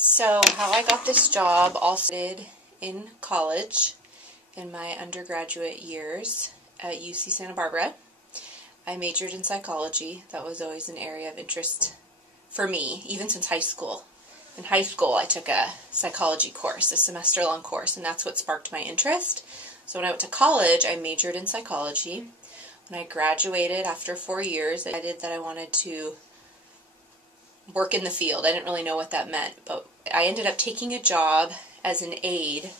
So how I got this job all started in college in my undergraduate years at UC Santa Barbara. I majored in psychology. That was always an area of interest for me, even since high school. In high school, I took a psychology course, a semester-long course, and that's what sparked my interest. So when I went to college, I majored in psychology. When I graduated after 4 years, I decided that I wanted to work in the field. I didn't really know what that meant, but I ended up taking a job as an aide,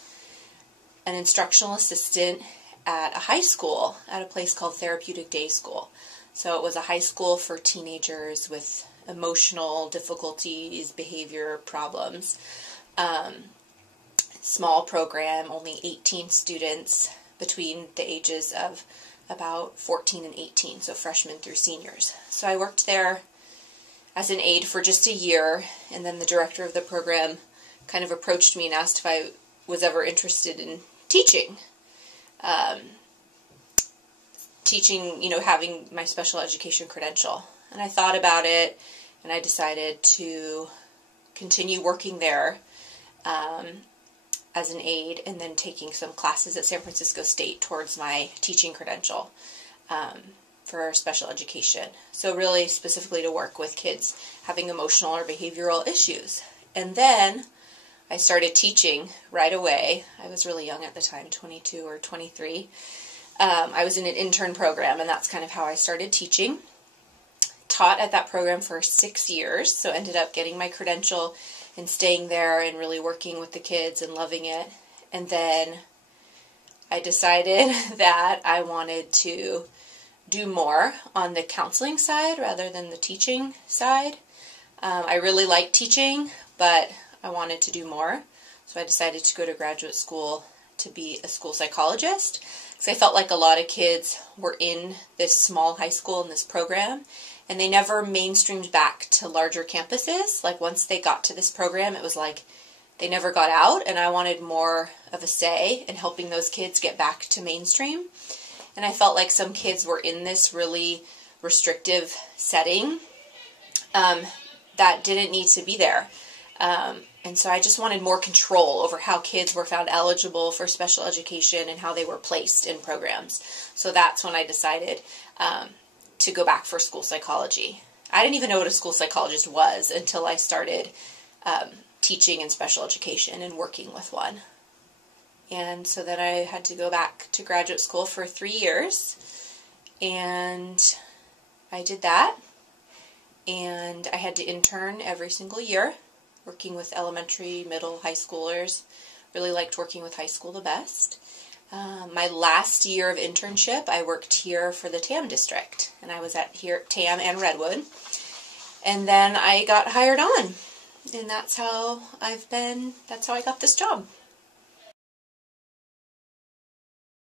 an instructional assistant at a high school at a place called Therapeutic Day School. So it was a high school for teenagers with emotional difficulties, behavior problems. Small program, only 18 students between the ages of about 14 and 18, so freshmen through seniors. So I worked there as an aide for just a year, and then the director of the program kind of approached me and asked if I was ever interested in teaching. Having my special education credential. And I thought about it, and I decided to continue working there as an aide, and then taking some classes at San Francisco State towards my teaching credential for special education. So really specifically to work with kids having emotional or behavioral issues. And then I started teaching right away. I was really young at the time, 22 or 23. I was in an intern program, and that's kind of how I started teaching. Taught at that program for 6 years, so ended up getting my credential and staying there and really working with the kids and loving it. And then I decided that I wanted to do more on the counseling side rather than the teaching side. I really liked teaching, but I wanted to do more. So I decided to go to graduate school to be a school psychologist, because I felt like a lot of kids were in this small high school in this program, and they never mainstreamed back to larger campuses. Like once they got to this program, it was like they never got out, and I wanted more of a say in helping those kids get back to mainstream. And I felt like some kids were in this really restrictive setting that didn't need to be there. And so I just wanted more control over how kids were found eligible for special education and how they were placed in programs. So that's when I decided to go back for school psychology. I didn't even know what a school psychologist was until I started teaching in special education and working with one. And so then I had to go back to graduate school for 3 years, and I did that, and I had to intern every single year, working with elementary, middle, high schoolers. Really liked working with high school the best. My last year of internship, I worked here for the TAM district, and I was at TAM and Redwood, and then I got hired on, and that's how I got this job.